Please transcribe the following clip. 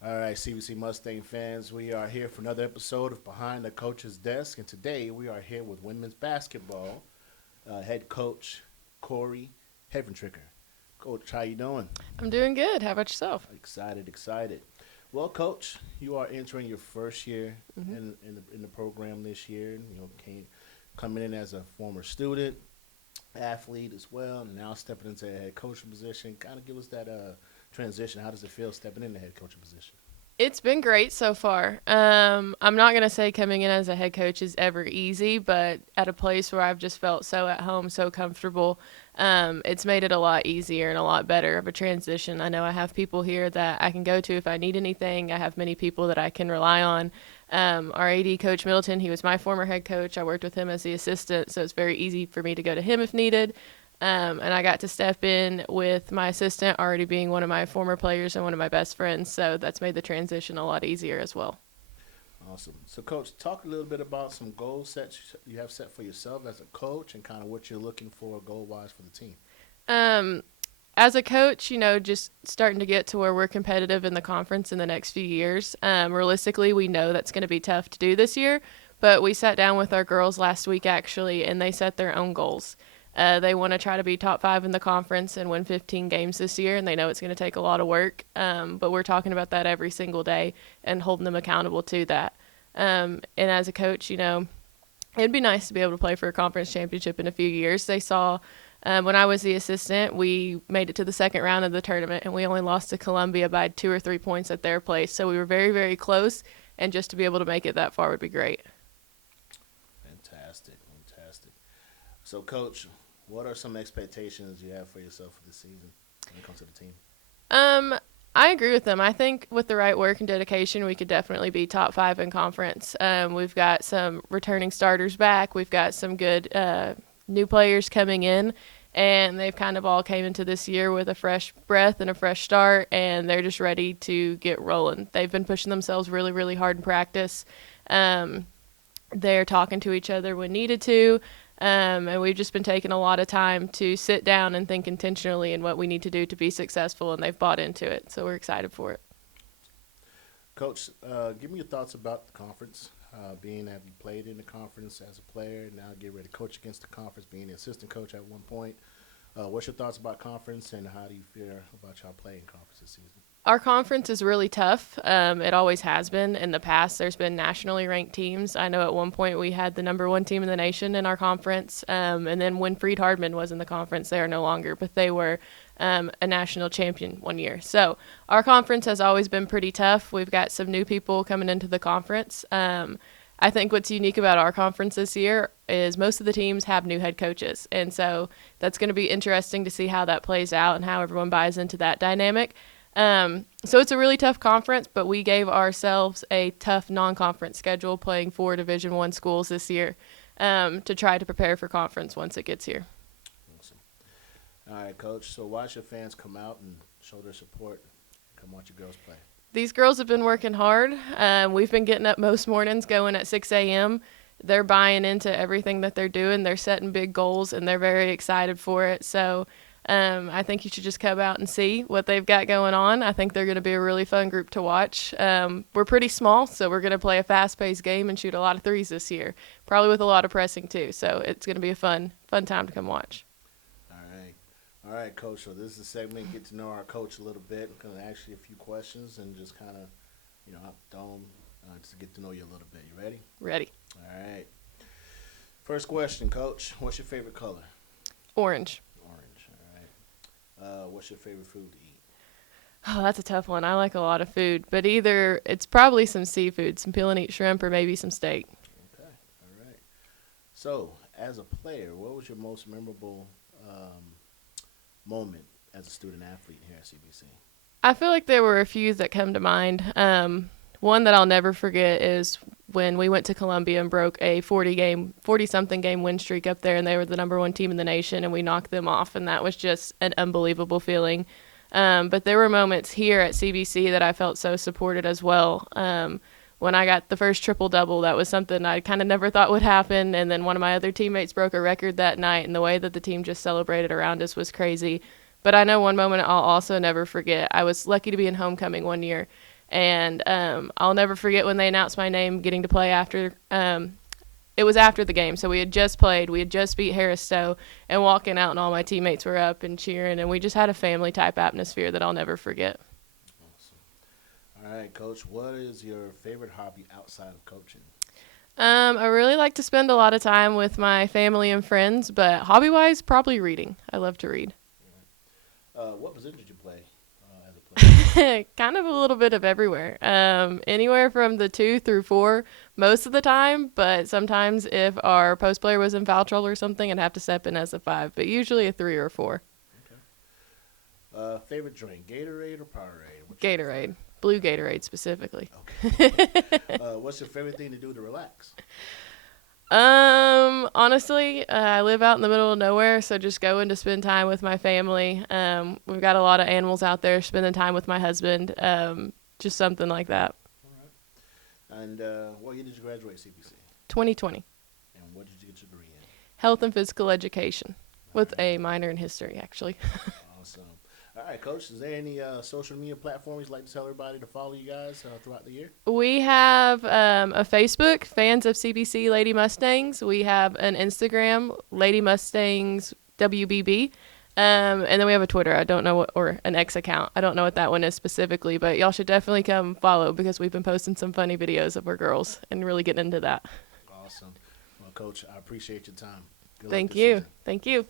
All right, CBC Mustang fans, we are here for another episode of Behind the Coach's Desk, and today we are here with women's basketball head coach Kory Heffentrager. Coach, how you doing? I'm doing good. How about yourself? Excited, excited. Well, Coach, you are entering your first year hmm in the program this year. Coming in as a former student, athlete as well, and now stepping into a head coaching position. Kind of give us that transition. How does it feel stepping in the head coaching position? It's been great so far. I'm not going to say coming in as a head coach is ever easy, but at a place where I've just felt so at home, so comfortable, it's made it a lot easier and a lot better of a transition. I know I have people here that I can go to if I need anything. I have many people that I can rely on. Our AD coach Middleton, he was my former head coach. I worked with him as the assistant, so it's very easy for me to go to him if needed. And I got to step in with my assistant already being one of my former players and one of my best friends. So that's made the transition a lot easier as well. Awesome. So, Coach, talk a little bit about some goals sets you have set for yourself as a coach and kind of what you're looking for goal wise for the team. Um, as a coach, just starting to get to where we're competitive in the conference in the next few years. Realistically, we know that's going to be tough to do this year, but we sat down with our girls last week actually, and they set their own goals. They want to try to be top five in the conference and win 15 games this year, and they know it's going to take a lot of work. But we're talking about that every single day and holding them accountable to that. And as a coach, it'd be nice to be able to play for a conference championship in a few years. They saw when I was the assistant, we made it to the second round of the tournament, and we only lost to Columbia by 2 or 3 points at their place. So we were very, very close, and just to be able to make it that far would be great. Fantastic, fantastic. So, Coach, what are some expectations you have for yourself for this season when it comes to the team? Um, I agree with them. I think with the right work and dedication, we could definitely be top five in conference. We've got some returning starters back. We've got some good new players coming in, and they've kind of all came into this year with a fresh breath and a fresh start, and they're just ready to get rolling. They've been pushing themselves really, really hard in practice. Um, they're talking to each other when needed to. And we've just been taking a lot of time to sit down and think intentionally in what we need to do to be successful, and they've bought into it. So we're excited for it. Coach, give me your thoughts about the conference. Being that you played in the conference as a player, now get ready to coach against the conference, being the assistant coach at one point. What's your thoughts about conference, and how do you feel about y'all playing conference this season? Our conference is really tough. It always has been. In the past, there's been nationally ranked teams. I know at one point we had the number one team in the nation in our conference. And then when Freed Hardman was in the conference, they are no longer, but they were a national champion one year. So our conference has always been pretty tough. We've got some new people coming into the conference. I think what's unique about our conference this year is most of the teams have new head coaches. And so that's going to be interesting to see how that plays out and how everyone buys into that dynamic. So it's a really tough conference, but we gave ourselves a tough non-conference schedule playing 4 Division I schools this year to try to prepare for conference once it gets here. Awesome. All right, Coach. So why should fans come out and show their support? Come watch your girls play. These girls have been working hard. We've been getting up most mornings going at 6 a.m. They're buying into everything that they're doing. They're setting big goals, and they're very excited for it. So I think you should just come out and see what they've got going on. I think they're going to be a really fun group to watch. We're pretty small, so we're going to play a fast-paced game and shoot a lot of threes this year, probably with a lot of pressing too. So it's going to be a fun time to come watch. All right. All right, Coach. So this is a segment, get to know our coach a little bit. I'm going to ask you a few questions and just kind of, dome, just to get to know you a little bit. You ready? Ready. All right. First question, Coach. What's your favorite color? Orange. Orange. All right. What's your favorite food to eat? Oh, that's a tough one. I like a lot of food, but either it's probably some seafood, some peel and eat shrimp, or maybe some steak. Okay. All right. So, as a player, what was your most memorable moment as a student athlete here at CBC? I feel like there were a few that come to mind. One that I'll never forget is when we went to Columbia and broke a 40-something game win streak up there, and they were the number one team in the nation, and we knocked them off, and that was just an unbelievable feeling. But there were moments here at CBC that I felt so supported as well. When I got the first triple-double, that was something I kind of never thought would happen, and then one of my other teammates broke a record that night, and the way that the team just celebrated around us was crazy. But I know one moment I'll also never forget. I was lucky to be in homecoming one year, And I'll never forget when they announced my name getting to play after. It was after the game, so we had just played. We had just beat Harris Stowe, and walking out, and all my teammates were up and cheering, and we just had a family-type atmosphere that I'll never forget. Awesome. All right, Coach, what is your favorite hobby outside of coaching? I really like to spend a lot of time with my family and friends, but hobby-wise, probably reading. I love to read. What position did you play as a player? Kind of a little bit of everywhere. Anywhere from the 2 through 4 most of the time, but sometimes if our post player was in foul trouble or something, I'd have to step in as a 5, but usually a 3 or a 4. Favorite drink, Gatorade or Powerade? Gatorade. Blue Gatorade specifically. Okay. What's your favorite thing to do to relax? Honestly, I live out in the middle of nowhere, so just going to spend time with my family. We've got a lot of animals out there, spending time with my husband, just something like that. All right. And what year did you graduate CPC? 2020. And what did you get your degree in? Health and physical education with a minor in history, actually. Awesome. All right, Coach, is there any social media platforms you'd like to tell everybody to follow you guys throughout the year? We have a Facebook, Fans of CBC Lady Mustangs. We have an Instagram, Lady Mustangs WBB. And then we have a Twitter. I don't know what, or an X account. I don't know what that one is specifically, but y'all should definitely come follow because we've been posting some funny videos of our girls and really getting into that. Awesome. Well, Coach, I appreciate your time. Good luck Thank this you. season. Thank you.